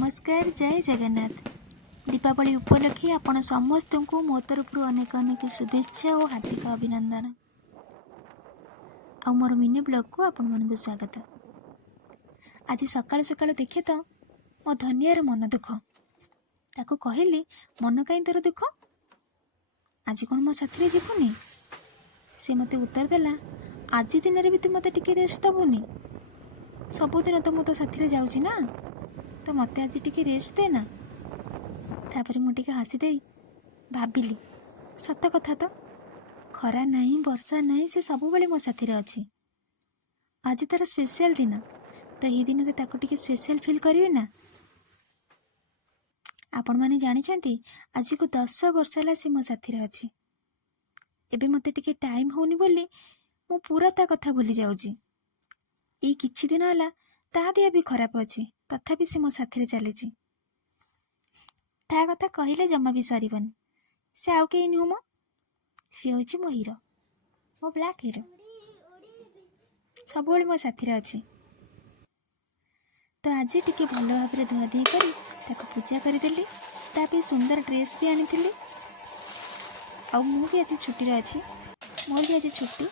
नमस्कार जय जगन्नाथ। दीपावली उपलक्षे आपण समस्त को मो तरफ अनेक अनेक शुभेच्छा और हार्दिक अभिनंदन। आ मोर मिनी ब्लॉग को आपण मन को स्वागत। आज सकाल सकाल देखे तो मो धनियार मन दुख ताको कहली मन कहीं तोर दुख आज कौन मो साथी जीवुनी। से मते उत्तर देला आज दिन भी तू मत टिके रेस्ट दबुनी। सबुदिन तो मु तो साथी जाऊँगी ना, तो मत आज टिके रेस्ट देना। तापर मुझे हसी दे भाविली सत कथा तो खरा नहीं वर्षा नहीं से सब बेले मो साथी अच्छी। आज तार स्पेशल दिन तो ये दिन में ताको टिके स्पेशल फील करिवे ना। आपण माने जानिछंती आज को 10 वर्ष है सी मो साथी अच्छी। एबे मते टिके टाइम होनी बोली मु पूरा ता कथा भूली जाऊँगी। ये किछि दिन होला ता दिया भी खराब अच्छी तथापि से मो साथी चली ता कथा कहले जमा भी सरबनी। से आउ कहीं नुह मो सी हूँ मो हीरो, मो ब्लैक हीरो सब मो साथी अच्छी। तो आज टिके भल भाव धुआधुई कर पूजा करदेली। ताप सुंदर ड्रेस भी आनी आउ मु भी आज छुट्टी अच्छी, मोर भी आज छुट्टी।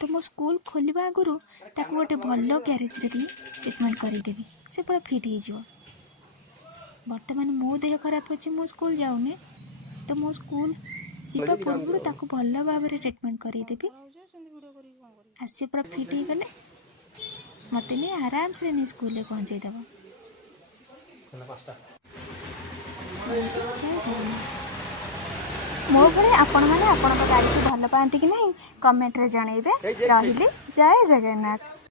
तो मो स्कूल खोलवा आगुरी ताको गोटे भल ग्यारेज ट्रिटमेंट करदेवी से पूरा फिट हो। बर्तमान मो देह खराब अच्छे मो स्कूल जाऊनी तो मो स्कूल जीवा पूर्व ताको भल भाव ट्रिटमेंट करदेवी आसी पूरा फिट हो गले मत नहीं आराम से नहीं स्कूल पहुँचेदेव। मो भले आपण मैंने आपण गाड़ी को भल पाती कि नहीं कमेंट रे जनइबे। रहिली जय जगन्नाथ।